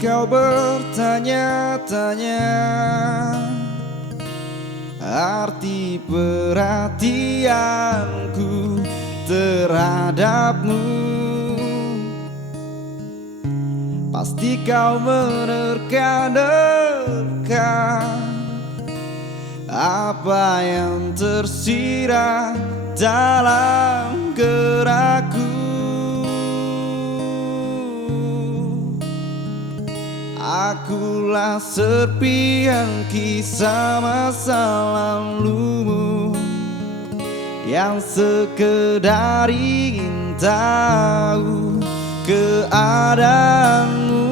kau bertanya-tanya arti perhatianku terhadapmu, pasti kau menerka-nerka apa yang tersirat dalam gerakku. Akulah serpihan kisah masa lalumu yang sekedar ingin tahu keadaanmu.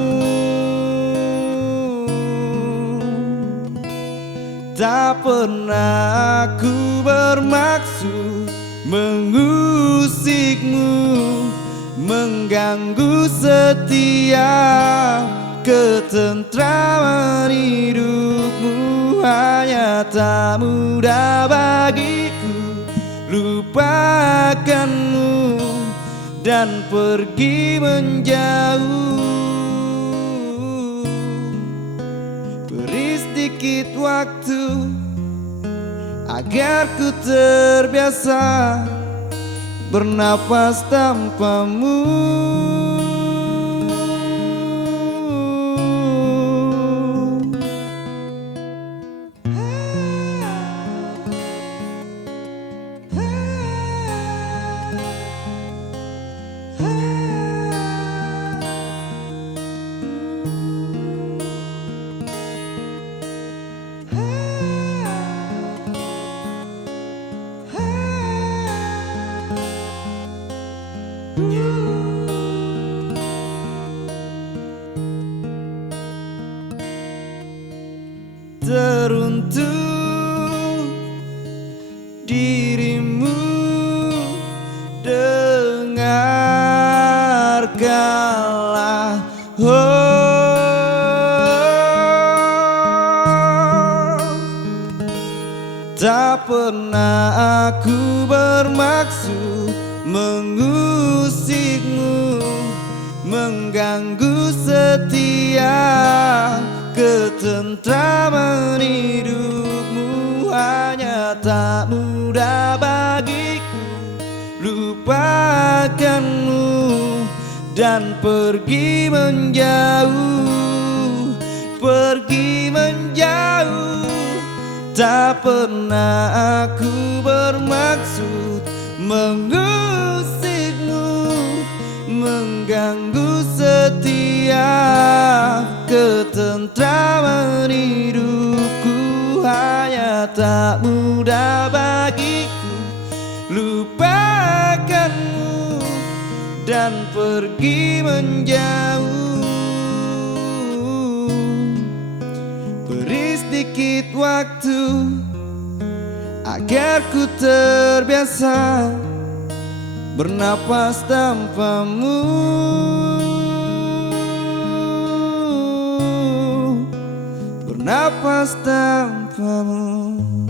Tak pernah aku bermaksud mengusikmu, mengganggu setiap ketentraman hidupmu. Hanya tak mudah bagiku lupakanmu dan pergi menjauh. Beri sedikit waktu agar ku terbiasa bernapas tanpamu. Teruntuk dirimu, dengarkanlah tak pernah aku bermaksud mengusikmu, mengganggu setiap ketentraman hidupmu. Hanya tak mudah bagiku lupakanmu dan pergi menjauh, pergi menjauh. Tak pernah aku bermaksud mengusikmu, mengganggu setiap ketentraman hidupku. Hanya tak mudah bagiku lupakanmu dan pergi menjauh. Beri sedikit waktu agar ku terbiasa bernapas tanpamu. Bernapas tanpamu.